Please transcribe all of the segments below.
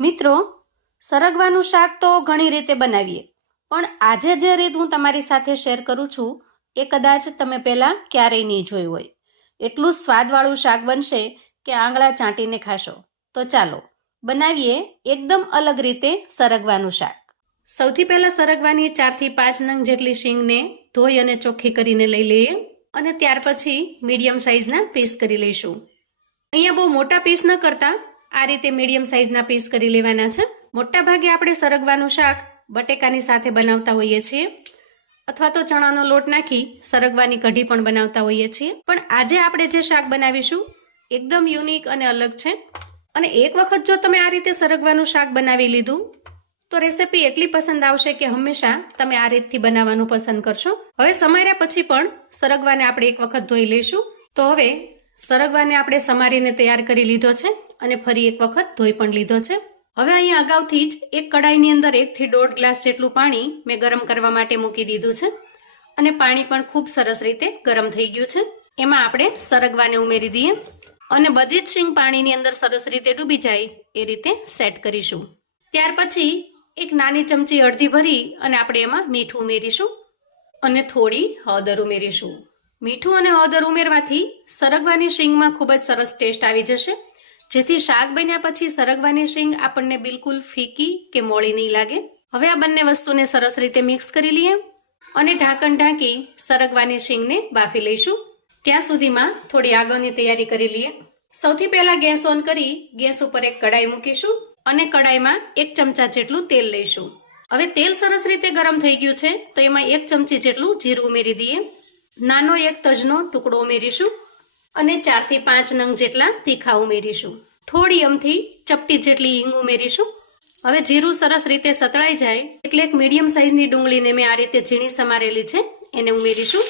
મિત્રો, સરગવાનું શાક તો ઘણી રીતે બનાવીએ, પણ આજે જે રીત હું તમારી સાથે શેર કરું છું એ કદાચ તમે પહેલાં ક્યારેય નહીં જોયું હોય. એટલું સ્વાદવાળું શાક બનશે કે આંગળા ચાટીને ખાશો. તો ચાલો બનાવીએ એકદમ અલગ રીતે સરગવાનું શાક. સૌથી પહેલાં સરગવાની 4 થી 5 નંગ જેટલી શીંગને ધોઈ અને ચોખ્ખી કરીને લઈ લઈએ અને ત્યાર પછી મીડિયમ સાઇઝના પીસ કરી લઈશું. અહીંયા બહુ મોટા પીસ ન કરતા આ રીતે મીડિયમ સાઇઝના પીસ કરી લેવાના છે. મોટા ભાગે આપણે સરગવાનું શાક બટેકાની સાથે બનાવતા હોઈએ છીએ અથવા તો ચણાનો લોટ નાખી સરગવાની કઢી પણ બનાવતા હોઈએ છીએ. પણ આજે આપણે જે શાક બનાવીશું એકદમ યુનિક અને અલગ છે. અને એક વખત જો તમે આ રીતે સરગવાનું શાક બનાવી લીધું તો રેસીપી એટલી પસંદ આવશે કે હંમેશા તમે આ રીતથી બનાવવાનું પસંદ કરશો. હવે સમાર્યા પછી પણ સરગવાને આપણે એક વખત ધોઈ લઈશું. તો હવે સરગવાને આપણે સમારીને તૈયાર કરી લીધો છે અને ફરી એક વખત ધોઈ પણ લીધો છે. હવે અહીંયા અગાઉથી જ એક કડાઈની અંદર 1 થી 1.5 ગ્લાસ જેટલું પાણી મેં ગરમ કરવા માટે મૂકી દીધું છે અને પાણી પણ ખૂબ સરસ રીતે ગરમ થઈ ગયું છે. એમાં આપણે સરગવાને ઉમેરી દઈએ અને બધી જ શીંગ પાણીની અંદર સરસ રીતે ડૂબી જાય એ રીતે સેટ કરીશું. ત્યાર પછી એક નાની ચમચી અડધી ભરી અને આપણે એમાં મીઠું ઉમેરીશું અને થોડી હળદર ઉમેરીશું. મીઠું અને હળદર ઉમેરવાથી સરગવાની શીંગમાં ખૂબ જ સરસ ટેસ્ટ આવી જશે, જેથી શાક બન્યા પછી સરગવાની શીંગ આપણને બિલકુલ ફીકી કે મોળી નહીં લાગે. હવે આ બંને વસ્તુને સરસ રીતે મિક્સ કરી લઈએ અને ઢાંકણ ઢાંકી સરગવાની શીંગને બાફી લઈશું. ત્યાં સુધીમાં થોડી આગળની તૈયારી કરી લઈએ. સૌથી પહેલાં ગેસ ઓન કરી ગેસ ઉપર એક કડાઈ મૂકીશું અને કડાઈમાં 1 ચમચા જેટલું તેલ લઈશું. હવે તેલ સરસ રીતે ગરમ થઈ ગયું છે તો એમાં 1 ચમચી જેટલું જીરું ઉમેરી દઈએ. નાનો એક તજનો ટુકડો ઉમેરીશું અને 4 થી 5 નંગ જેટલા તીખા ઉમેરીશું. થોડી અમથી ચપટી જેટલી હિંગ ઉમેરીશું. હવે જીરું સરસ રીતે સતળાઈ જાય એટલે એક મીડિયમ સાઇઝની ડુંગળીને મેં આ રીતે ઝીણી સમારેલી છે એને ઉમેરીશું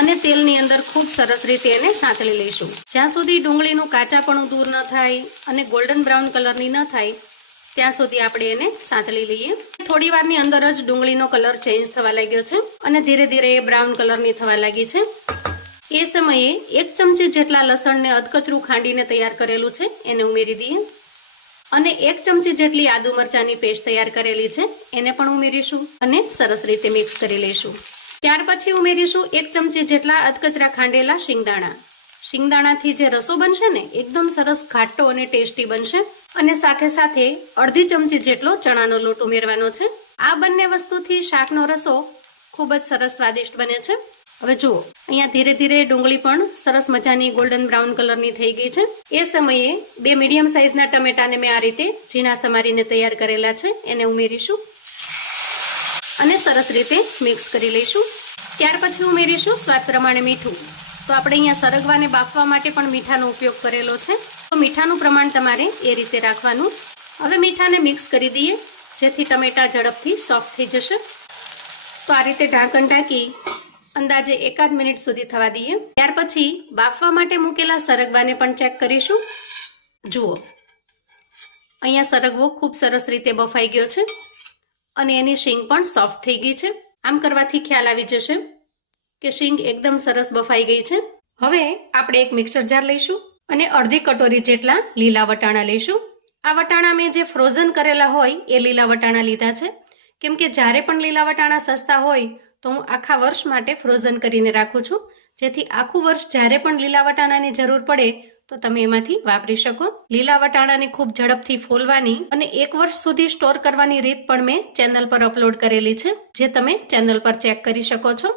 અને તેલની અંદર ખૂબ સરસ રીતે એને સાંતળી લઈશું. જ્યાં સુધી ડુંગળીનું કાચાપણું દૂર ન થાય અને ગોલ્ડન બ્રાઉન કલરની ન થાય ત્યાં સુધી આપણે એને સાંતળી લઈએ. થોડી વારની અંદર જ ડુંગળીનો કલર ચેન્જ થવા લાગ્યો છે અને ધીરે ધીરે એ બ્રાઉન કલરની થવા લાગી છે. એ સમયે 1 ચમચી જેટલા લસણને અધકચરું ખાંડીને તૈયાર કરેલું છે એને ઉમેરી દઈએ અને 1 ચમચી જેટલી આદુ મરચાંની પેસ્ટ તૈયાર કરેલી છે એને પણ ઉમેરીશું અને સરસ રીતે મિક્સ કરી લઈશું. ત્યાર પછી ઉમેરીશું 1 ચમચી જેટલા અધકચરા ખાંડેલા શિંગદાણા. શિંગદાણાથી જે રસો બનશે ને એકદમ સરસ ઘાટો અને ટેસ્ટી બનશે. અને સાથે સાથે અડધી ચમચી જેટલો ચણાનો લોટ ઉમેરવાનો છે. આ બંને વસ્તુથી શાકનો રસો ખૂબ જ સરસ સ્વાદિષ્ટ બને છે. હવે જુઓ, અહીંયા ધીરે ધીરે ડુંગળી પણ સરસ મજાની ગોલ્ડન બ્રાઉન કલરની થઈ ગઈ છે. એ સમયે 2 મીડિયમ સાઇઝના ટમેટાને મેં આ રીતે ઝીણા સમારીને તૈયાર કરેલા છે એને ઉમેરીશું અને સરસ રીતે મિક્સ કરી લઈશું. ત્યાર પછી ઉમેરીશું સ્વાદ પ્રમાણે મીઠું. તો આપણે અહીંયા સરગવાને બાફવા માટે પણ મીઠાનો ઉપયોગ કરેલો છે, તો મીઠાનું પ્રમાણ તમારે એ રીતે રાખવાનું. હવે મીઠાને મિક્સ કરી દઈએ જેથી ટમેટા ઝડપથી સોફ્ટ થઈ જશે. તો આ રીતે ઢાંકણ ઢાંકી અંદાજે 1 મિનિટ સુધી થવા દઈએ. ત્યાર પછી બાફવા માટે મૂકેલા સરગવાને પણ ચેક કરીશું. જુઓ, અહીંયા સરગવો ખૂબ સરસ રીતે બફાઈ ગયો છે અને એની શીંગ પણ સોફ્ટ થઈ ગઈ છે. આમ કરવાથી ખ્યાલ આવી જશે કે શીંગ એકદમ સરસ બફાઈ ગઈ છે. હવે આપણે એક મિક્સર જાર લઈશું અને અડધી કટોરી જેટલા લીલા વટાણા લઈશું. આ વટાણા મેં જે ફ્રોઝન કરેલા હોય એ લીલા વટાણા લીધા છે, કેમ કે જ્યારે પણ લીલા વટાણા સસ્તા હોય તો હું આખા વર્ષ માટે ફ્રોઝન કરીને રાખું છું, જેથી આખું વર્ષ જ્યારે પણ લીલા વટાણાની જરૂર પડે તો તમે એમાંથી વાપરી શકો. લીલા વટાણાને ખૂબ ઝડપથી ફોલવાની અને 1 વર્ષ સુધી સ્ટોર કરવાની રીત પણ મેં ચેનલ પર અપલોડ કરેલી છે, જે તમે ચેનલ પર ચેક કરી શકો છો.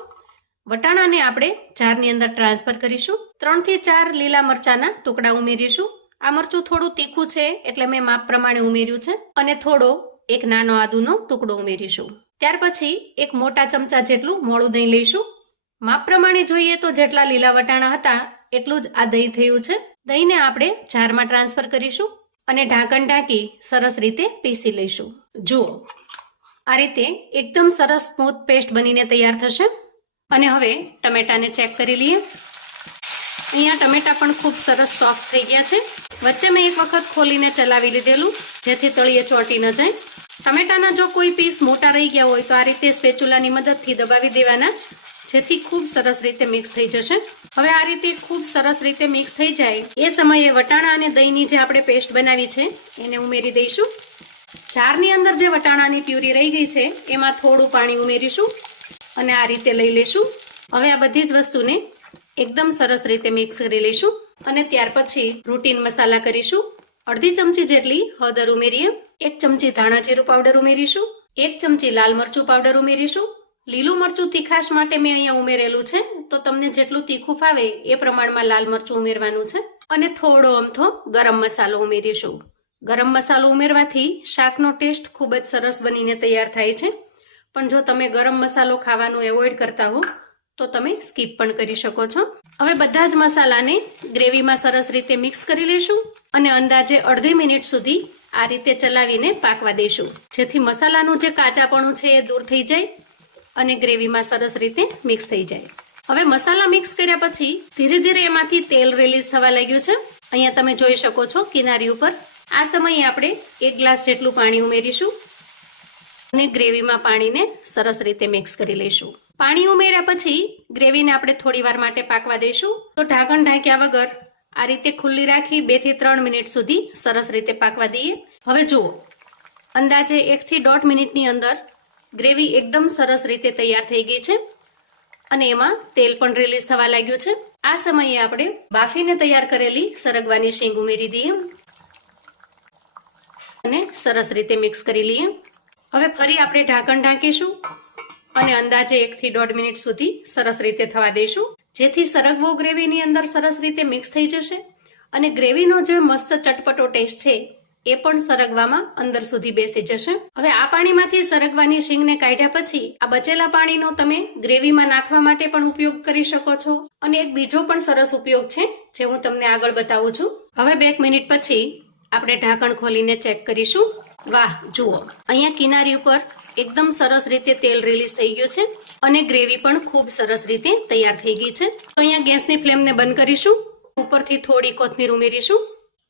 વટાણાને આપણે જારની અંદર ટ્રાન્સફર કરીશું. 3 થી 4 લીલા મરચાંના ટુકડા ઉમેરીશું. આ મરચું થોડું તીખું છે એટલે મેં માપ પ્રમાણે ઉમેર્યું છે અને થોડો એક નાનો આદુનો ટુકડો ઉમેરીશું. ત્યાર પછી એક મોટા ચમચા જેટલું મોળું દહીં લઈશું. માપ પ્રમાણે જોઈએ તો જેટલા લીલા વટાણા હતા એટલું જ આ દહીં થયું છે. દહીંને આપણે જારમાં ટ્રાન્સફર કરીશું અને ઢાંકણ ઢાંકી સરસ રીતે પીસી લઈશું. જુઓ, આ રીતે એકદમ સરસ સ્મૂથ પેસ્ટ બનીને તૈયાર થશે. અને હવે ટમેટાને ચેક કરી લઈએ. અહીંયા ટમેટા પણ ખૂબ સરસ સોફ્ટ થઈ ગયા છે. વચ્ચે મેં એક વખત ખોલીને ચલાવી લીધેલું જેથી તળિયે ચોંટી ન જાય. ટમેટાના જો કોઈ પીસ મોટા રહી ગયા હોય તો આ રીતે સ્પેચ્યુલાની મદદથી દબાવી દેવાના, જેથી ખૂબ સરસ રીતે મિક્સ થઈ જશે. હવે આ રીતે ખૂબ સરસ રીતે મિક્સ થઈ જાય એ સમયે વટાણા અને દહીંની જે આપણે પેસ્ટ બનાવી છે એને ઉમેરી દઈશું. જારની અંદર જે વટાણાની પ્યુરી રહી ગઈ છે એમાં થોડું પાણી ઉમેરીશું અને આ રીતે લઈ લઈશું. હવે આ બધી જ વસ્તુને એકદમ સરસ રીતે મિક્સ કરી લઈશું અને ત્યાર પછી રૂટીન મસાલા કરીશું. અડધી ચમચી જેટલી હળદર ઉમેરીએ, 1 ચમચી ધાણા જીરું પાવડર ઉમેરીશું, 1 ચમચી લાલ મરચું પાવડર ઉમેરીશું. લીલું મરચું તીખાશ માટે મેં અહીંયા ઉમેરેલું છે, તો તમને જેટલું તીખું ફાવે એ પ્રમાણમાં લાલ મરચું ઉમેરવાનું છે. અને થોડો અમથો ગરમ મસાલો ઉમેરીશું. ગરમ મસાલો ઉમેરવાથી શાકનો ટેસ્ટ ખૂબ જ સરસ બનીને તૈયાર થાય છે. પણ જો તમે ગરમ મસાલો ખાવાનું એવોઇડ કરતા હો તો તમે સ્કીપ પણ કરી શકો છો. હવે બધા જ મસાલાને ગ્રેવીમાં સરસ રીતે મિક્સ કરી લઈશું અને અંદાજે અડધી મિનિટ સુધી આ રીતે ચલાવીને પાકવા દઈશું, જેથી મસાલાનું જે કાચાપણું છે એ દૂર થઈ જાય અને ગ્રેવીમાં સરસ રીતે મિક્સ થઈ જાય. હવે મસાલા મિક્સ કર્યા પછી ધીરે ધીરે એમાંથી તેલ રિલીઝ થવા લાગ્યું છે. અહીંયા તમે જોઈ શકો છો કિનારી ઉપર. આ સમયે આપણે 1 ગ્લાસ જેટલું પાણી ઉમેરીશું અને ગ્રેવીમાં પાણીને સરસ રીતે મિક્સ કરી લઈશું. પાણી ઉમેર્યા પછી ગ્રેવીને આપણે થોડી વાર માટે પાકવા દઈશું. તો ઢાંકણ ઢાંક્યા વગર આ રીતે ખુલ્લી રાખી 2 થી 3 મિનિટ સુધી સરસ રીતે પાકવા દઈએ. હવે જુઓ, અંદાજે 1 થી 1.5 મિનિટની અંદર ગ્રેવી એકદમ સરસ રીતે તૈયાર થઈ ગઈ છે અને એમાં તેલ પણ રિલીઝ થવા લાગ્યું છે. આ સમયે આપણે બાફીને તૈયાર કરેલી સરગવાની શીંગ ઉમેરી દઈએ અને સરસ રીતે મિક્સ કરી લઈએ. હવે ફરી આપણે ઢાંકણ ઢાંકીશું અને અંદાજે 1 થી 1.5 મિનિટ સુધી સરસ રીતે થવા દઈશું, જેથી સરગવો ગ્રેવીની અંદર સરસ રીતે મિક્સ થઈ જશે અને ગ્રેવીનો જે મસ્ત ચટપટો ટેસ્ટ છે એ પણ સરગવામાં અંદર સુધી બેસી જશે. હવે આ પાણીમાંથી સરગવાની શીંગને કાઢ્યા પછી આ બચેલા પાણીનો તમે ગ્રેવીમાં નાખવા માટે પણ ઉપયોગ કરી શકો છો અને એક બીજો પણ સરસ ઉપયોગ છે જે હું તમને આગળ બતાવું છું. હવે 2 મિનિટ પછી આપણે ઢાંકણ ખોલીને ચેક કરીશું. વાહ, જુઓ, અહીંયા કિનારી ઉપર એકદમ સરસ રીતે તેલ રિલીઝ થઈ ગયું છે અને ગ્રેવી પણ ખૂબ સરસ રીતે તૈયાર થઈ ગઈ છે. તો અહીંયા ગેસની ફ્લેમને બંધ કરીશું, ઉપરથી થોડી કોથમીર ઉમેરીશું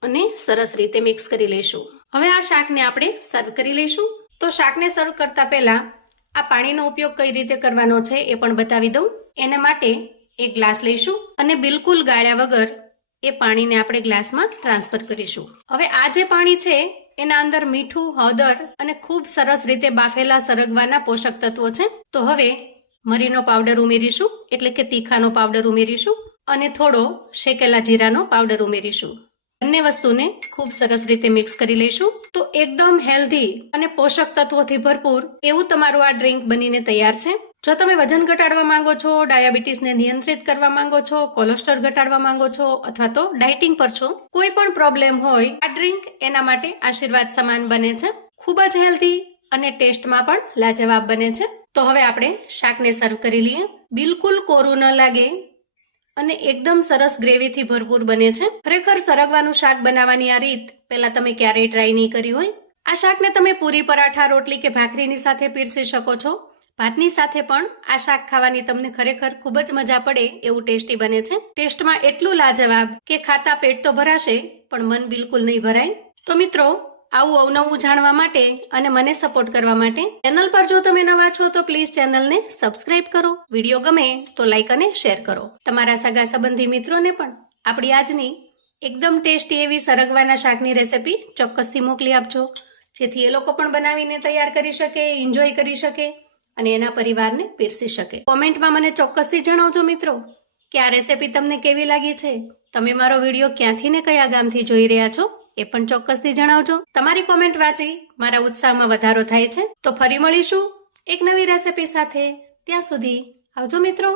અને સરસ રીતે મિક્સ કરી લઈશું. હવે આ શાકને આપણે સર્વ કરી લઈશું. તો શાકને સર્વ કરતા પહેલા આ પાણીનો ઉપયોગ કઈ રીતે કરવાનો છે એ પણ બતાવી દઉં. એના માટે 1 ગ્લાસ લઈશું અને બિલકુલ ગાળ્યા વગર એ પાણીને આપણે ગ્લાસમાં ટ્રાન્સફર કરીશું. હવે આ જે પાણી છે એના અંદર મીઠું, હળદર અને ખૂબ સરસ રીતે બાફેલા સરગવાના પોષક તત્વો છે. તો હવે મરીનો પાવડર ઉમેરીશું, એટલે કે તીખાનો પાવડર ઉમેરીશું અને થોડો શેકેલા જીરાનો પાવડર ઉમેરીશું. બંને વસ્તુને ખૂબ સરસ રીતે મિક્સ કરી લઈશું. તો એકદમ હેલ્ધી અને પોષક તત્વોથી ભરપૂર એવું તમારું આ ડ્રિંક બનીને તૈયાર છે. જો તમે વજન ઘટાડવા માંગો છો, ડાયાબિટીસને નિયંત્રિત કરવા માંગો છો, કોલેસ્ટ્રોલ ઘટાડવા માંગો છો અથવા તો ડાયટિંગ પર છો, કોઈ પણ પ્રોબ્લેમ હોય, આ ડ્રિંક એના માટે આશીર્વાદ સમાન બને છે. ખૂબ જ હેલ્ધી અને ટેસ્ટમાં પણ લાજવાબ બને છે. તો હવે આપણે શાકને સર્વ કરી લઈએ. બિલકુલ કોરું ન લાગે અને એકદમ સરસ ગ્રેવીથી ભરપૂર બને છે. ખરેખર સરગવાનું શાક બનાવવાની આ રીત પહેલા તમે ક્યારેય ટ્રાય નહીં કરી હોય. આ શાકને તમે પૂરી, પરાઠા, રોટલી કે ભાખરીની સાથે પીરસી શકો છો. ભાતની સાથે પણ આ શાક ખાવાની તમને ખરેખર ખૂબ જ મજા પડે એવું ટેસ્ટી બને છે. ટેસ્ટમાં એટલું લાજવાબ કે ખાતા પેટ તો ભરાશે પણ મન બિલકુલ નહીં ભરાય. તો મિત્રો, આવું અવનવું જાણવા માટે અને મને સપોર્ટ કરવા માટે ચેનલ પર જો તમે નવા છો તો પ્લીઝ ચેનલને સબસ્ક્રાઇબ કરો. વિડીયો ગમે તો લાઈક અને શેર કરો. તમારા સગા સંબંધી મિત્રોને પણ આપણી આજની એકદમ ટેસ્ટી એવી સરગવાના શાકની રેસિપી ચોક્કસથી મોકલી આપજો, જેથી એ લોકો પણ બનાવીને તૈયાર કરી શકે, એન્જોય કરી શકે અને એના પરિવારને પીરસી શકે. કોમેન્ટમાં મને ચોક્કસથી જણાવજો મિત્રો કે આ રેસિપી તમને કેવી લાગી છે. તમે મારો વિડીયો ક્યાંથી ને કયા ગામથી જોઈ રહ્યા છો એ પણ ચોક્કસથી જણાવજો. તમારી કોમેન્ટ વાંચી મારા ઉત્સાહમાં વધારો થાય છે. તો ફરી મળીશું એક નવી રેસિપી સાથે. ત્યાં સુધી આવજો મિત્રો.